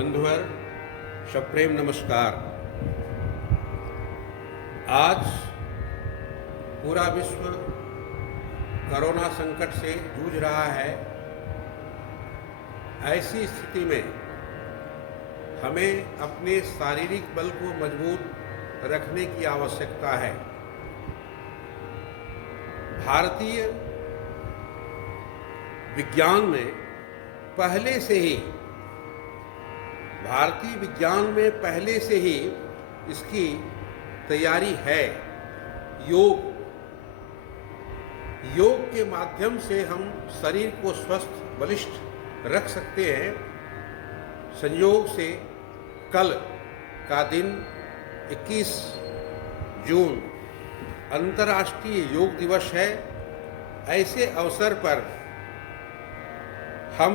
बंधुवर सप्रेम नमस्कार। आज पूरा विश्व कोरोना संकट से जूझ रहा है। ऐसी स्थिति में हमें अपने शारीरिक बल को मजबूत रखने की आवश्यकता है। भारतीय विज्ञान में पहले से ही इसकी तैयारी है। योग के माध्यम से हम शरीर को स्वस्थ बलिष्ठ रख सकते हैं। संयोग से कल का दिन 21 जून अंतर्राष्ट्रीय योग दिवस है। ऐसे अवसर पर हम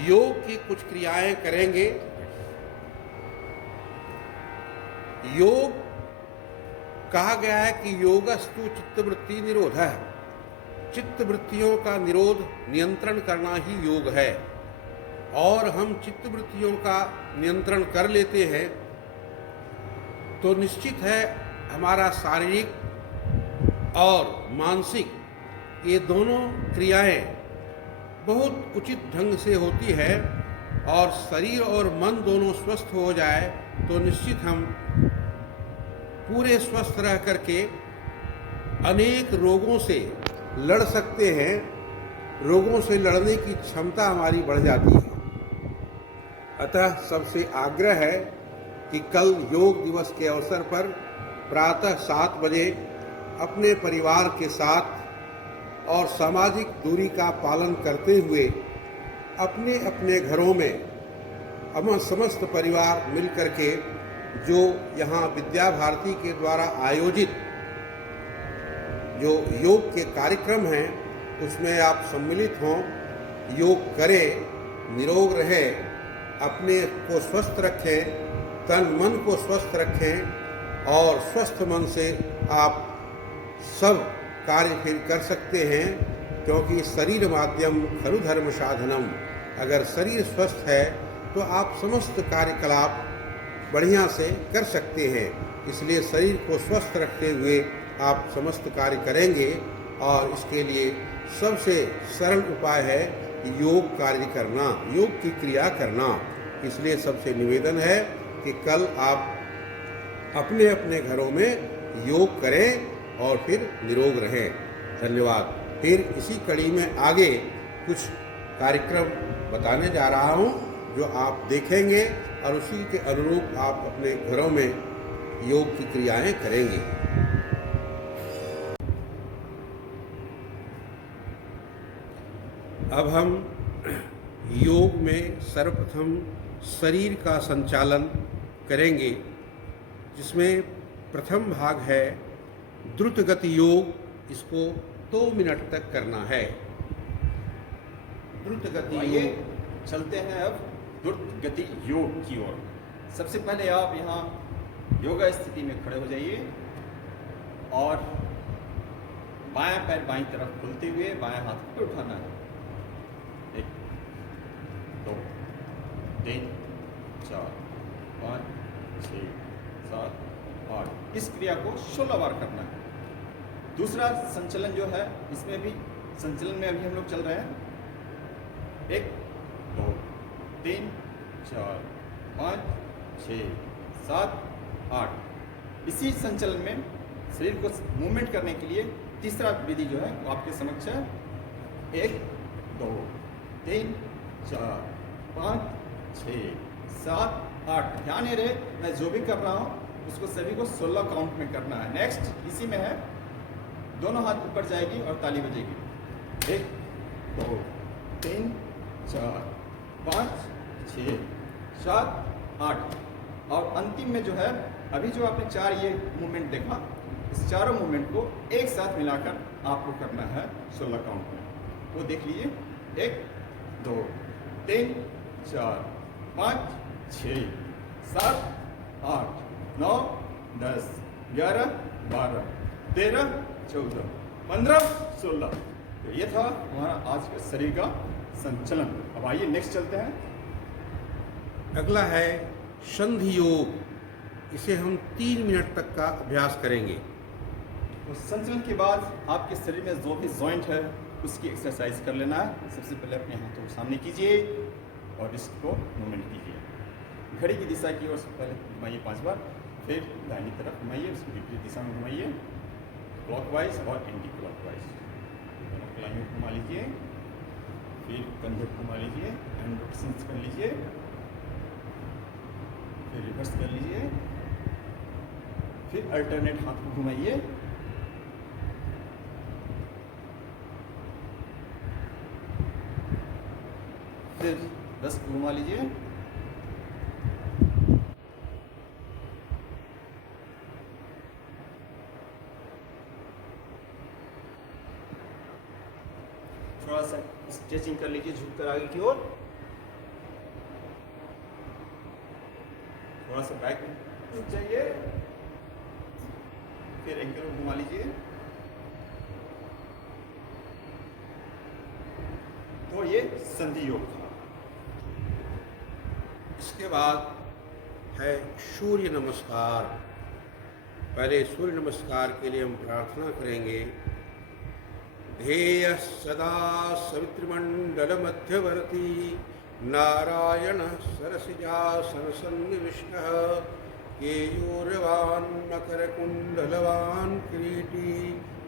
योग की कुछ क्रियाएं करेंगे। योग कहा गया है कि योगस्तु चित्तवृत्ति निरोधः। चित्तवृत्तियों का निरोध नियंत्रण करना ही योग है। और हम चित्तवृत्तियों का नियंत्रण कर लेते हैं तो निश्चित है हमारा शारीरिक और मानसिक ये दोनों क्रियाएं बहुत उचित ढंग से होती है। और शरीर और मन दोनों स्वस्थ हो जाए तो निश्चित हम पूरे स्वस्थ रह करके अनेक रोगों से लड़ सकते हैं। रोगों से लड़ने की क्षमता हमारी बढ़ जाती है। अतः सबसे आग्रह है कि कल योग दिवस के अवसर पर प्रातः 7 बजे अपने परिवार के साथ और सामाजिक दूरी का पालन करते हुए अपने अपने घरों में हम समस्त परिवार मिलकर के जो यहाँ विद्या भारती के द्वारा आयोजित जो योग के कार्यक्रम हैं उसमें आप सम्मिलित हों, योग करें, निरोग रहें, अपने को स्वस्थ रखें, तन मन को स्वस्थ रखें और स्वस्थ मन से आप सब कार्य फिर कर सकते हैं। क्योंकि शरीर माध्यम खलु धर्म साधनम। अगर शरीर स्वस्थ है तो आप समस्त कार्यकलाप बढ़िया से कर सकते हैं। इसलिए शरीर को स्वस्थ रखते हुए आप समस्त कार्य करेंगे। और इसके लिए सबसे सरल उपाय है योग कार्य करना, योग की क्रिया करना। इसलिए सबसे निवेदन है कि कल आप अपने अपने घरों में योग करें और फिर निरोग रहें। धन्यवाद। फिर इसी कड़ी में आगे कुछ कार्यक्रम बताने जा रहा हूं जो आप देखेंगे और उसी के अनुरूप आप अपने घरों में योग की क्रियाएं करेंगे। अब हम योग में सर्वप्रथम शरीर का संचालन करेंगे, जिसमें प्रथम भाग है द्रुत गति योग। इसको 2 मिनट तक करना है। द्रुत गति योग। चलते हैं अब द्रुत गति योग की ओर। सबसे पहले आप यहाँ योगा स्थिति में खड़े हो जाइए और बायां पैर बाईं तरफ खुलते हुए बायां हाथ को उठाना है। 1 2 3 4 5 6 7 8। इस क्रिया को 16 बार करना है। दूसरा संचलन जो है इसमें भी संचलन में अभी हम लोग चल रहे हैं। 1 2 3 4 5 6 7 8। इसी संचलन में शरीर को मूवमेंट करने के लिए तीसरा विधि जो है वो आपके समक्ष है। 1 2 3 4 5 6 7 8। ध्यान ये रहे मैं जो भी कर रहा हूँ उसको सभी को 16 काउंट में करना है। नेक्स्ट इसी में है दोनों हाथ ऊपर जाएगी और ताली बजेगी। 1 2 3 4 5 6 7 8। और अंतिम में जो है अभी जो आपने 4 ये मूवमेंट देखा, इस चारों मूवमेंट को एक साथ मिलाकर आपको करना है 16 काउंट में। वो देख लीजिए। 1 2 3 4 5 6 7 8 9 10 11 12 13 14 15 16। तो ये था हमारा आज का शरीर का संचलन। अब आइए नेक्स्ट चलते हैं। अगला है संधि योग। इसे हम 3 मिनट तक का अभ्यास करेंगे। तो संतुलन के बाद आपके शरीर में जो भी जॉइंट है उसकी एक्सरसाइज कर लेना है। सबसे पहले अपने हाथों को सामने कीजिए और इसको मूवमेंट कीजिए। घड़ी की दिशा की ओर से पहले घुमाइए 5 बार, फिर दाहिनी तरफ घुमाइए, उसकी विपरीत दिशा में घुमाइए, क्लॉकवाइज और एंटी क्लॉकवाइज। दोनों कलाइयों को घुमा लीजिए, फिर कंधे को घुमा लीजिए, हैंड रोटेशंस कर लीजिए, फिर रिवर्स कर लीजिए, फिर अल्टरनेट हाथ को घुमाइए, फिर 10 को घुमा लीजिए, थोड़ा सा स्ट्रेचिंग कर लीजिए झुककर आगे की ओर, थोड़ा सा बैक झुक जाइए, फिर एंकल को घुमा लीजिए। तो ये संधि योग था। इसके बाद है सूर्य नमस्कार। पहले सूर्य नमस्कार के लिए हम प्रार्थना करेंगे। ध्येय सदा सवितृमंडल मध्यवर्ती नारायण सरसिजासन सन्निविष्टः केयूरवान् मकरकुण्डलवान् किरीटी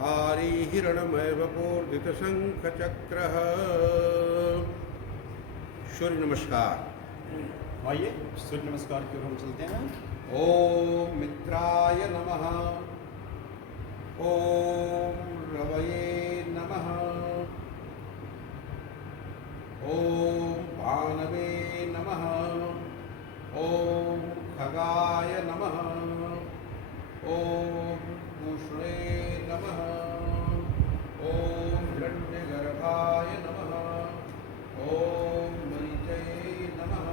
हारी हिरणमय वपोर्धित शंख चक्रः। सूर्य नमस्कार। आइए सूर्य नमस्कार की ओर हम चलते हैं। ओम मित्राय नमः। ओम रवये नमः। ओम भानवे नमः। ओम खगाय नमः। ओम पूषणे नमः। ओम हिरण्यगर्भाय नमः। ओम मरीचये नमः।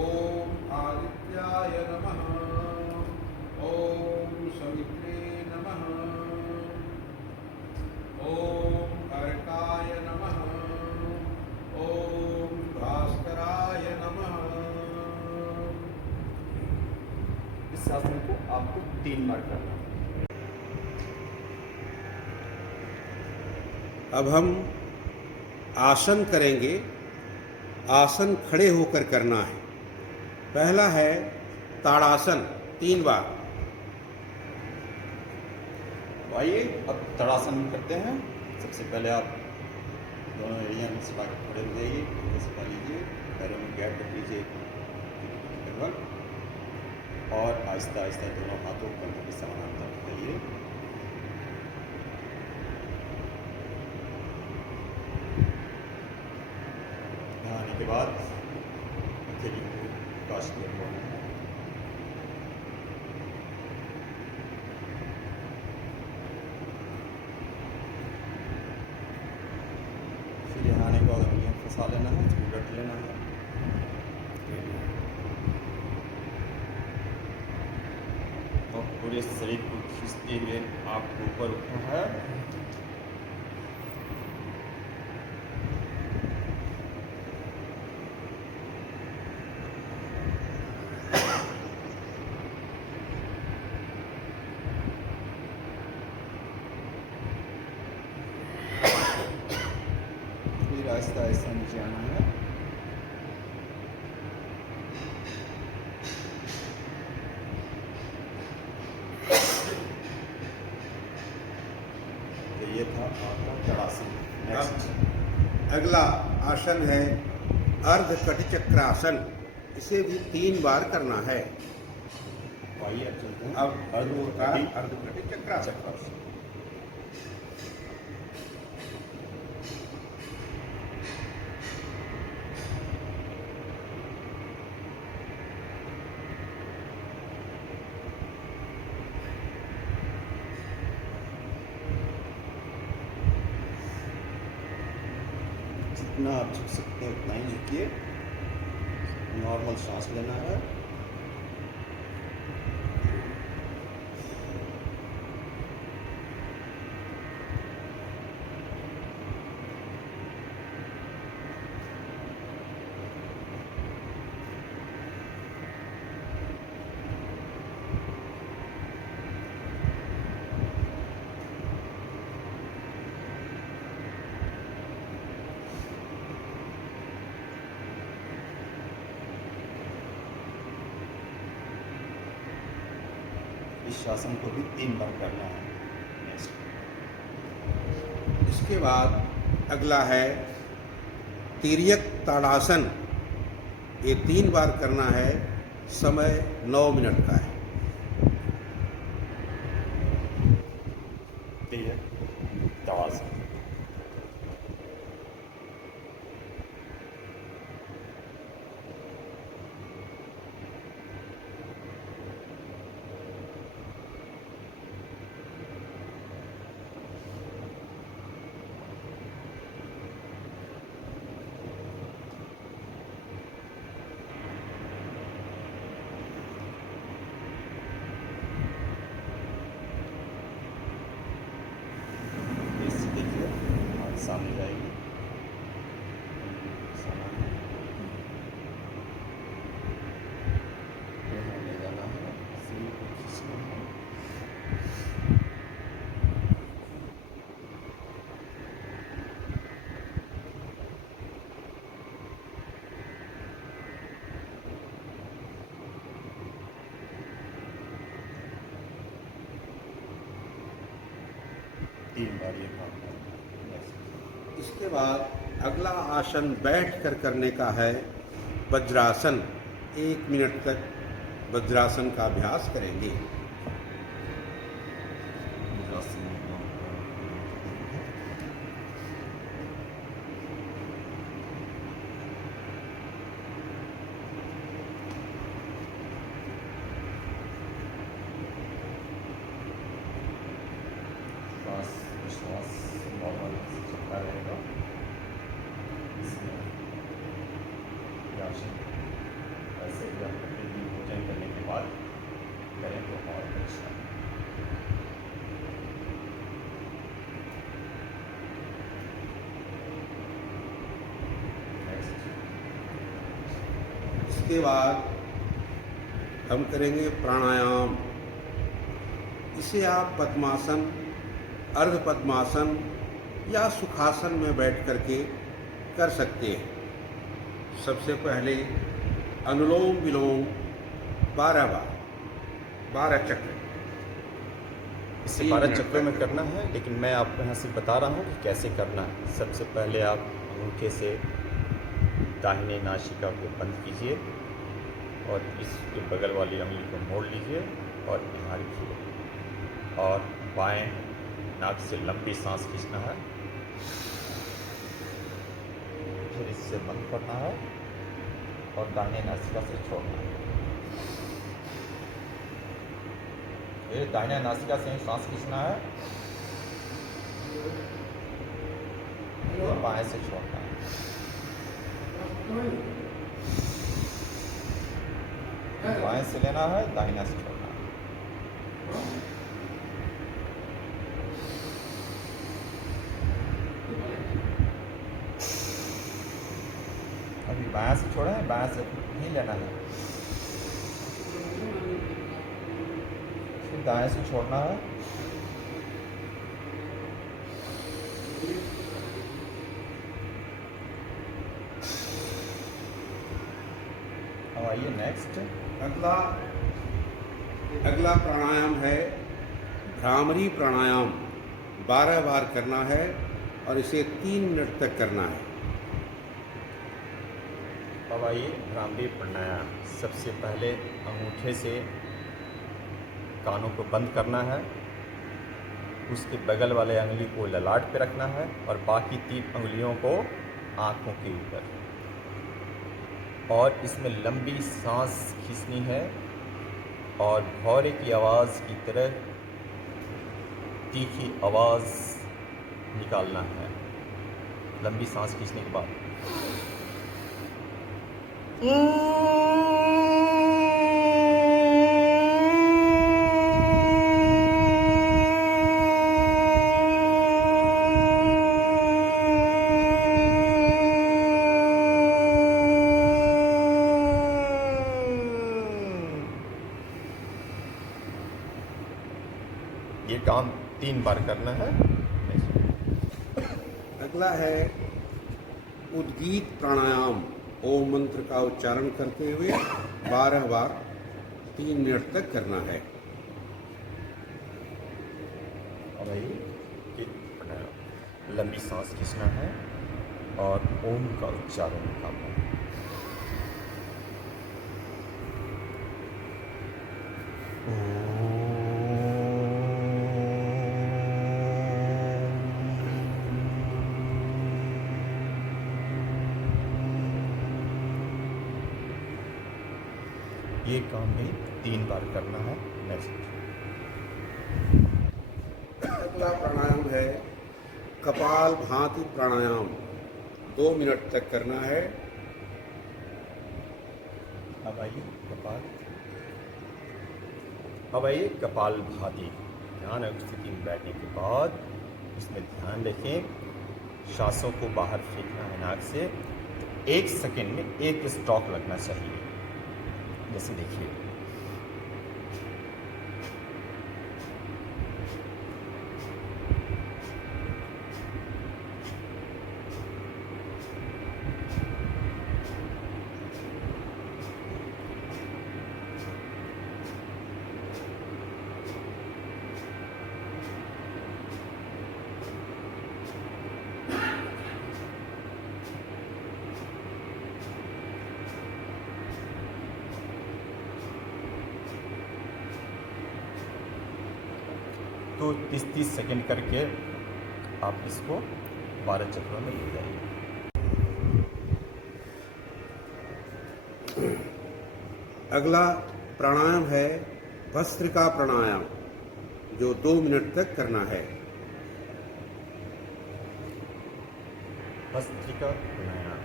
ओम आदित्याय नमः। ओम सवित्रे नमः। ओम अर्काय नमः। ओम भास्कराय नमः। इस आसन को आपको 3 बार करना है। अब हम आसन करेंगे। आसन खड़े होकर करना है। पहला है ताड़ासन, 3 बार। तो आइए अब ताड़ासन करते हैं। सबसे पहले आप दोनों एरिया में सिपा के खड़े हो जाइए, सिपा लीजिए, पैरों में गैप रख लीजिए लगभग, और आहिस्ता आहिस्ता दोनों हाथों को कंधों के समानांतर रखिए। आने के बाद हथेली को काश में मोड़ना है। फिर यहाँ आने के बाद उंगलियाँ फंसा लेना है, रट लेना है। और पूरे शरीर को खींचते हुए आपको ऊपर उठना है। फिर आहिस्ता आहिस्ता नीचे आना है। तो ये था आपका ताड़ासन। नेक्स्ट अगला आसन है अर्ध कटिचक्रासन। इसे भी 3 बार करना है। आइए अब चलते हैं। अब अर्ध कटिचक्रासन। चक्रासन। जितना आप झुक सकते हैं उतना ही झुकिए। नॉर्मल सांस लेना है। इस आसन को भी 3 बार करना है। नेक्स्ट। इसके बाद अगला है तिर्यक ताड़ासन। ये 3 बार करना है, समय 9 मिनट का है। तिर्यक ताड़ासन। सामने जाएगी, यहाँ ले जाना है, शरीर को खींचना है। तीन बार ये काम करना है। इसके बाद अगला आसन बैठ कर करने का है, वज्रासन। 1 मिनट तक वज्रासन का अभ्यास करेंगे। श्वास नॉर्मल चलता रहेगा। इसमें ऐसे ही आप प्रतिदिन भोजन करने के बाद करें तो और अच्छा। इसके बाद हम करेंगे प्राणायाम। इसे आप पद्मासन, अर्ध पद्मासन या सुखासन में बैठ करके कर सकते हैं। सबसे पहले अनुलोम विलोम 12 बार, 12 चक्र। इसे 12 चक्रों में करना है, लेकिन मैं आपको यहाँ से बता रहा हूँ कि कैसे करना है। सबसे पहले आप अंगूठे से दाहिने नासिका को बंद कीजिए और इसके बगल वाली उंगली को मोड़ लीजिए और यहाँ रखिए, और बाएं नाक से लंबी सांस खींचना है, फिर इससे बंद करना है और दाहिने नासिका से छोड़ना है। फिर दाहिने नासिका से ही सांस खींचना है, फिर बाएं से छोड़ना है। बाएं से लेना है, दाहिना से छोड़ना है। अभी बायां से छोड़ा है, बायां से नहीं लेना है, फिर दाएं से छोड़ना है। अब आइए नेक्स्ट। अगला प्राणायाम है भ्रामरी प्राणायाम। 12 बार करना है और इसे 3 मिनट तक करना है। अब आइए भ्रामरी प्राणायाम। सबसे पहले अंगूठे से कानों को बंद करना है, उसके बगल वाले उंगली को ललाट पे रखना है और बाकी 3 उंगलियों को आँखों के ऊपर, और इसमें लंबी सांस खींचनी है और भौरे की आवाज़ की तरह तीखी आवाज़ निकालना है लंबी सांस खींचने के बाद। ये काम 3 बार करना है। अगला है उद्गीत प्राणायाम। ओम मंत्र का उच्चारण करते हुए 12 बार 3 मिनट तक करना है। और ये प्राणायाम, लंबी सांस खींचना है और ओम का उच्चारण करना है। ये काम भी 3 बार करना है। नेक्स्ट अगला प्राणायाम है कपाल भाती प्राणायाम। 2 मिनट तक करना है। अब आइए कपाल भाती। ध्यान स्थिति में बैठने के बाद इसमें ध्यान रखें, सांसों को बाहर फेंकना है नाक से। तो 1 सेकंड में 1 स्ट्रोक लगना चाहिए। जैसे देखिए, तो 30-30 सेकंड करके आप इसको 12 चक्रों में ले जाइए। अगला प्राणायाम है भस्त्रिका प्राणायाम, जो 2 मिनट तक करना है। भस्त्रिका प्राणायाम,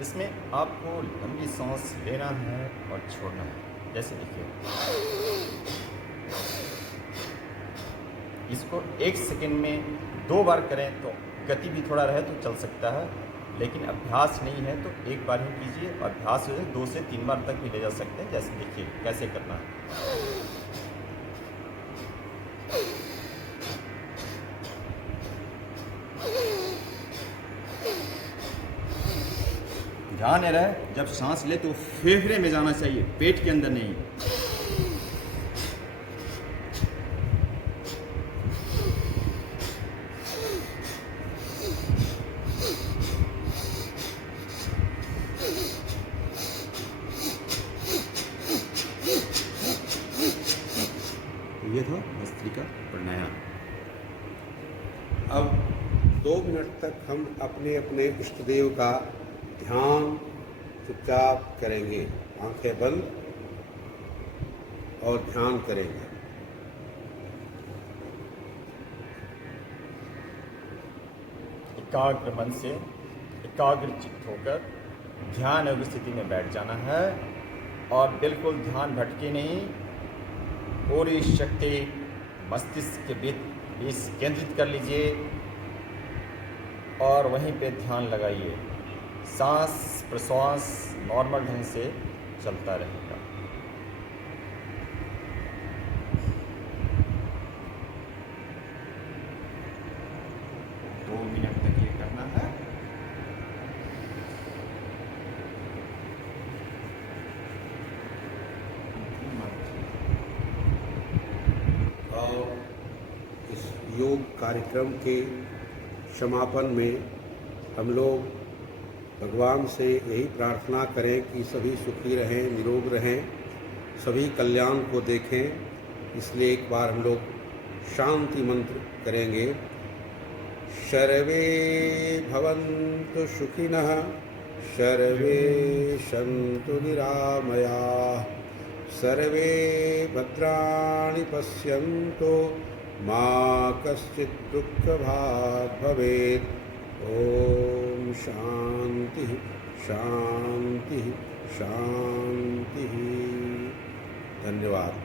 इसमें आपको लंबी सांस लेना है और छोड़ना है। जैसे देखिए, इसको 1 सेकंड में 2 बार करें तो गति भी थोड़ा रहे तो चल सकता है, लेकिन अभ्यास नहीं है तो 1 बार ही कीजिए। अभ्यास हो 2 से 3 बार तक भी ले जा सकते हैं। जैसे देखिए कैसे करना है। ध्यान रहे, जब सांस ले तो फेफड़े में जाना चाहिए, पेट के अंदर नहीं। ये था भस्त्रिका प्राणायाम। अब 2 मिनट तक हम अपने अपने इष्ट देव का ध्यान चुपचाप करेंगे। आंखें बंद और ध्यान करेंगे। एकाग्र मन से एकाग्र चित्त होकर ध्यान योग स्थिति में बैठ जाना है और बिल्कुल ध्यान भटके नहीं। पूरी शक्ति मस्तिष्क के बीच केंद्रित कर लीजिए और वहीं पे ध्यान लगाइए। सांस प्रश्वास नॉर्मल ढंग से चलता रहेगा। दो मिनट तक ये करना है। और इस योग कार्यक्रम के समापन में हम लोग भगवान से यही प्रार्थना करें कि सभी सुखी रहें, निरोग रहें, सभी कल्याण को देखें। इसलिए एक बार हम लोग शांति मंत्र करेंगे। सर्वे भवन्तु सुखिनः, सर्वे सन्तु निरामयाः, सर्वे भद्राणि पश्यन्तु, मा कश्चित् दुःखभाग् भवेत्। ओम शांति शांति शांति। धन्यवाद।